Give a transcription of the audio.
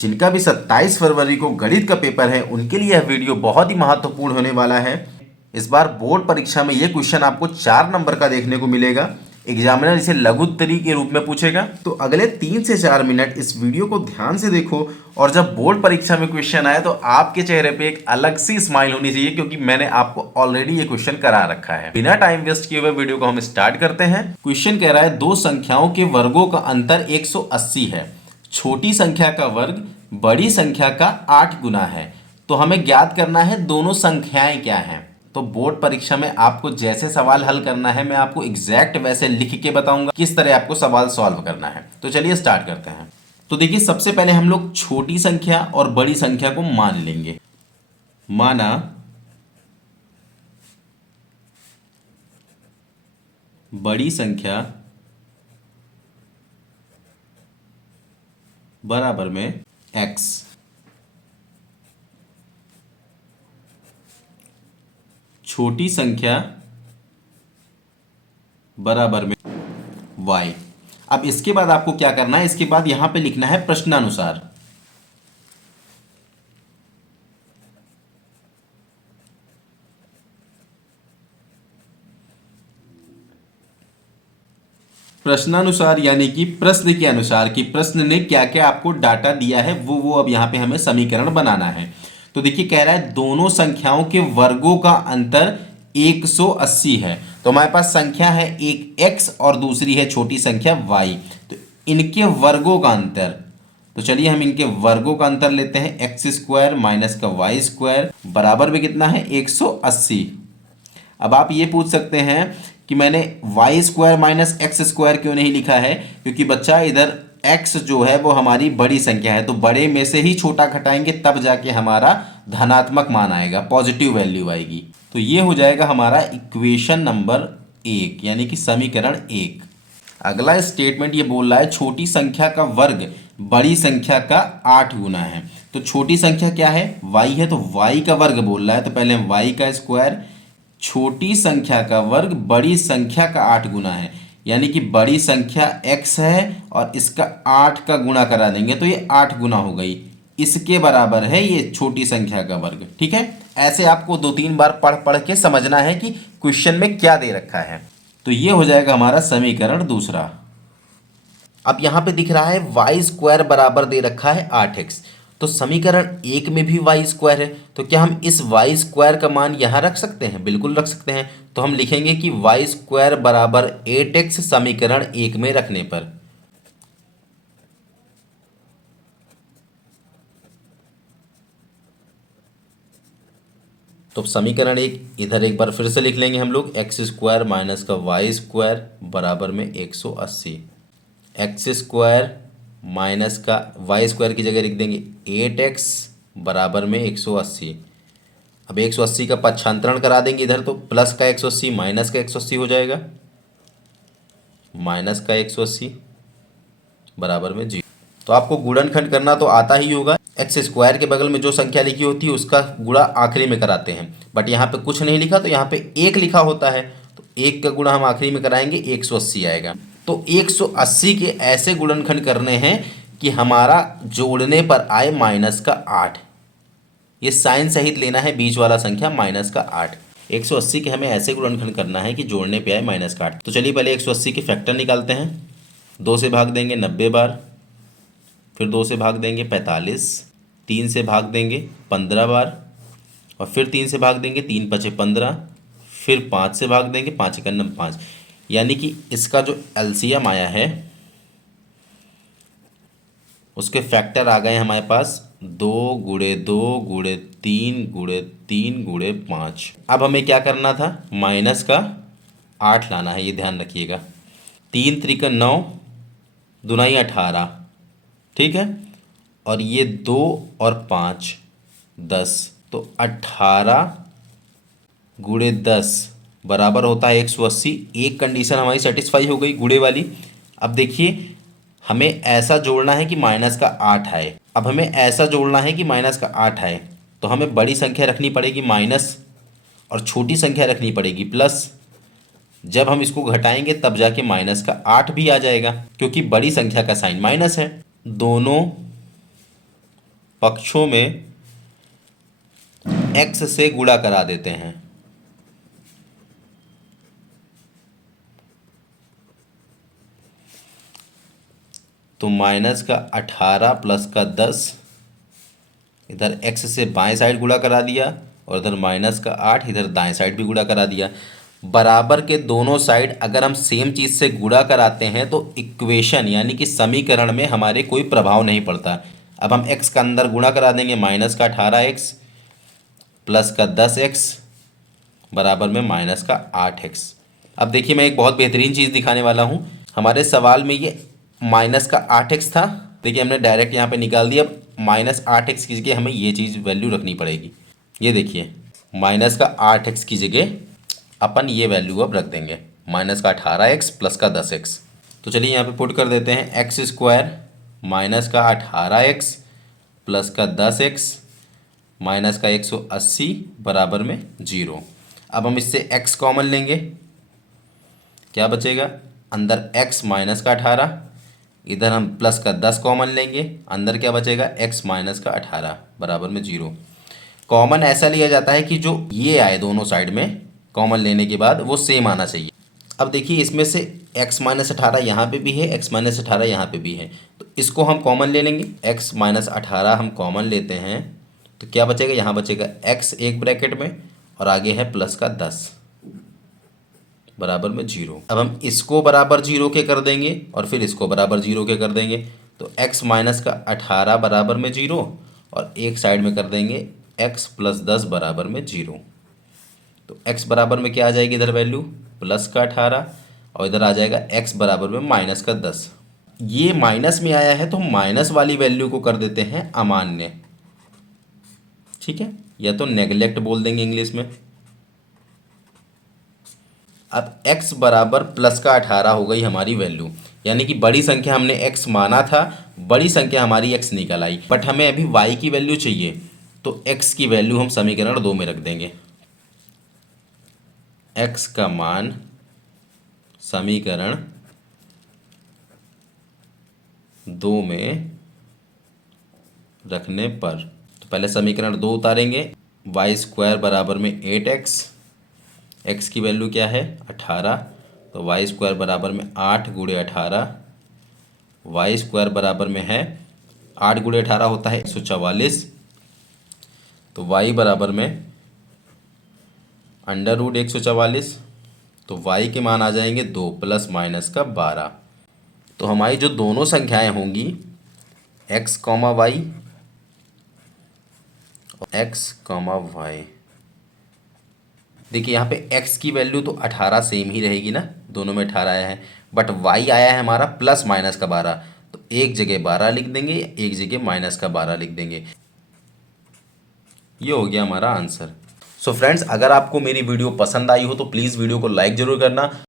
जिनका भी 27 फरवरी को गणित का पेपर है उनके लिए यह वीडियो बहुत ही महत्वपूर्ण होने वाला है। इस बार बोर्ड परीक्षा में यह क्वेश्चन आपको 4 नंबर का देखने को मिलेगा। एग्जामिनर इसे लघुत्तरी के रूप में पूछेगा। तो अगले 3 से 4 मिनट इस वीडियो को ध्यान से देखो और जब बोर्ड परीक्षा में क्वेश्चन आए तो आपके चेहरे पे एक अलग सी स्माइल होनी चाहिए, क्योंकि मैंने आपको ऑलरेडी ये क्वेश्चन करा रखा है। बिना टाइम वेस्ट किए हुए वीडियो को हम स्टार्ट करते हैं। क्वेश्चन कह रहा है दो संख्याओं के वर्गों का अंतर 180 है। छोटी संख्या का वर्ग बड़ी संख्या का 8 गुना है। तो हमें ज्ञात करना है दोनों संख्याएं क्या हैं। तो बोर्ड परीक्षा में आपको जैसे सवाल हल करना है मैं आपको एग्जैक्ट वैसे लिख के बताऊंगा किस तरह आपको सवाल सॉल्व करना है। तो चलिए स्टार्ट करते हैं। तो देखिए, सबसे पहले हम लोग छोटी संख्या और बड़ी संख्या को मान लेंगे। माना बड़ी संख्या बराबर में x, छोटी संख्या बराबर में y। अब इसके बाद आपको क्या करना है, इसके बाद यहां पे लिखना है प्रश्नानुसार। प्रश्नानुसार यानी कि प्रश्न के अनुसार कि प्रश्न ने क्या क्या आपको डाटा दिया है वो अब यहां पे हमें समीकरण बनाना है। तो देखिए, कह रहा है दोनों संख्याओं के वर्गों का अंतर 180 है। तो हमारे पास संख्या है एक x और दूसरी है छोटी संख्या y। तो इनके वर्गों का अंतर, तो चलिए हम इनके वर्गों का अंतर लेते हैं। एक्स स्क्वायर माइनस का वाई स्क्वायर बराबर में कितना है 180। अब आप ये पूछ सकते हैं कि मैंने Y square minus X square क्यों नहीं लिखा है, क्योंकि बच्चा इधर x जो है वो हमारी बड़ी संख्या है, तो बड़े में से ही छोटा घटाएंगे तब जाके हमारा धनात्मक मान आएगा, पॉजिटिव वैल्यू आएगी। तो ये हो जाएगा हमारा इक्वेशन नंबर 1 यानी कि समीकरण 1। अगला स्टेटमेंट ये बोल रहा है छोटी संख्या का वर्ग बड़ी संख्या का 8 गुना है। तो छोटी संख्या क्या है, y है, तो y का वर्ग बोल रहा है। तो पहले y का स्क्वायर, छोटी संख्या का वर्ग बड़ी संख्या का 8 गुना है, यानी कि बड़ी संख्या x है और इसका 8 का गुणा करा देंगे तो ये 8 गुना हो गई। इसके बराबर है ये छोटी संख्या का वर्ग। ठीक है, ऐसे आपको 2-3 बार पढ़ पढ़ के समझना है कि क्वेश्चन में क्या दे रखा है। तो ये हो जाएगा हमारा समीकरण दूसरा। अब यहां पे दिख रहा है वाई स्क्वायर बराबर दे रखा है 8x। तो समीकरण 1 में भी वाई स्क्वायर है, तो क्या हम इस वाई स्क्वायर का मान यहां रख सकते हैं? बिल्कुल रख सकते हैं। तो हम लिखेंगे कि वाई स्क्वायर बराबर 8x समीकरण 1 में रखने पर। तो समीकरण 1 इधर एक बार फिर से लिख लेंगे हम लोग, एक्स स्क्वायर माइनस का वाई स्क्वायर बराबर में 180। एक्स स्क्वायर माइनस का वाई स्क्वायर की जगह लिख देंगे 8x बराबर में 180। अब 180 का पक्षांतरण करा देंगे इधर, तो प्लस का 180 माइनस का 180 हो जाएगा, माइनस का 180 बराबर में 0। तो आपको गुणनखंड करना तो आता ही होगा। एक्स स्क्वायर के बगल में जो संख्या लिखी होती है उसका गुणा आखिरी में कराते हैं, बट यहाँ पे कुछ नहीं लिखा तो यहाँ पे 1 लिखा होता है, तो 1 का गुणा हम आखिरी में कराएंगे, 180 आएगा। तो 180 के ऐसे गुणनखंड करने हैं कि हमारा जोड़ने पर आए माइनस का 8। ये साइन सहित लेना है बीच वाला संख्या माइनस का 8। 180 के हमें ऐसे गुणनखंड करना है कि जोड़ने पे आए माइनस का 8। तो चलिए पहले 180 के फैक्टर निकालते हैं। 2 से भाग देंगे 90 बार, फिर 2 से भाग देंगे 45, 3 से भाग देंगे 15 बार, और फिर 3 से भाग देंगे, 3 पचे 15, फिर 5 से भाग देंगे, 5 एकम 5। यानी कि इसका जो एलसीएम आया है उसके फैक्टर आ गए हमारे पास 2 गुणे 2 गुणे 3 गुणे 3 गुणे 5। अब हमें क्या करना था, माइनस का 8 लाना है, ये ध्यान रखिएगा। 3 त्रिक 9, दुनाई 18, ठीक है, और ये 2 और 5 10, तो 18 गुणे 10 बराबर होता है 180। एक कंडीशन हमारी सेटिस्फाई हो गई गुणे वाली। अब देखिए, हमें ऐसा जोड़ना है कि माइनस का 8 आए। अब हमें ऐसा जोड़ना है कि माइनस का 8 आए, तो हमें बड़ी संख्या रखनी पड़ेगी माइनस और छोटी संख्या रखनी पड़ेगी प्लस। जब हम इसको घटाएंगे तब जाके माइनस का 8 भी आ जाएगा, क्योंकि बड़ी संख्या का साइन माइनस है। दोनों पक्षों में x से गुणा करा देते हैं। तो माइनस का 18 प्लस का 10, इधर x से बाएं साइड गुणा करा दिया और इधर माइनस का 8, इधर दाएं साइड भी गुणा करा दिया। बराबर के दोनों साइड अगर हम सेम चीज़ से गुणा कराते हैं तो इक्वेशन यानी कि समीकरण में हमारे कोई प्रभाव नहीं पड़ता। अब हम x का अंदर गुणा करा देंगे, माइनस का 18x प्लस का 10x बराबर में माइनस का 8x। अब देखिए मैं एक बहुत बेहतरीन चीज़ दिखाने वाला हूँ। हमारे सवाल में ये माइनस का 8x था, देखिए हमने डायरेक्ट यहाँ पे निकाल दिया। अब माइनस 8x की जगह हमें ये चीज़ वैल्यू रखनी पड़ेगी। ये देखिए माइनस का 8x की जगह अपन ये वैल्यू अब रख देंगे, माइनस का 18x प्लस का 10x। तो चलिए यहाँ पे पुट कर देते हैं, एक्स स्क्वायर माइनस का 18x प्लस का 10x माइनस का 180 बराबर में 0। अब हम इससे x कॉमन लेंगे, क्या बचेगा, अंदर x माइनस का 18, इधर हम प्लस का 10 कॉमन लेंगे, अंदर क्या बचेगा, x माइनस का 18 बराबर में 0। कॉमन ऐसा लिया जाता है कि जो ये आए दोनों साइड में कॉमन लेने के बाद वो सेम आना चाहिए। अब देखिए इसमें से x माइनस 18 यहाँ पर भी है, x माइनस 18 यहाँ पर भी है, तो इसको हम कॉमन ले लेंगे। x माइनस 18 हम कॉमन लेते हैं तो क्या बचेगा, यहाँ बचेगा x एक ब्रैकेट में और आगे है प्लस का 10 बराबर में 0। अब हम इसको बराबर 0 के कर देंगे और फिर इसको बराबर 0 के कर देंगे, तो x माइनस का 18 बराबर में 0 और एक साइड में कर देंगे x प्लस 10 बराबर में 0। तो x बराबर में क्या आ जाएगी इधर वैल्यू, प्लस का 18 और इधर आ जाएगा x बराबर में माइनस का 10। ये माइनस में आया है तो माइनस वाली वैल्यू को कर देते हैं अमान्य, ठीक है, या तो नेगलेक्ट बोल देंगे इंग्लिश में। अब x बराबर प्लस का 18 हो गई हमारी वैल्यू, यानी कि बड़ी संख्या हमने x माना था, बड़ी संख्या हमारी x निकल आई। बट हमें अभी y की वैल्यू चाहिए, तो x की वैल्यू हम समीकरण 2 में रख देंगे। x का मान समीकरण 2 में रखने पर, तो पहले समीकरण 2 उतारेंगे, वाई स्क्वायर बराबर में 8x, x की वैल्यू क्या है 18, तो वाई स्क्वायर बराबर में 8 गुणे 18, वाई स्क्वायर बराबर में है 8 गुणे 18 होता है 144, तो y बराबर में अंडर रूट 144, तो y के मान आ जाएंगे 2 प्लस माइनस का 12। तो हमारी जो दोनों संख्याएं होंगी x comma Y, x comma Y, देखिए यहाँ पे x की वैल्यू तो 18 सेम ही रहेगी ना, दोनों में 18 आया है, बट y आया है हमारा प्लस माइनस का 12, तो एक जगह 12 लिख देंगे, एक जगह माइनस का 12 लिख देंगे। ये हो गया हमारा आंसर। सो फ्रेंड्स, अगर आपको मेरी वीडियो पसंद आई हो तो प्लीज़ वीडियो को लाइक ज़रूर करना।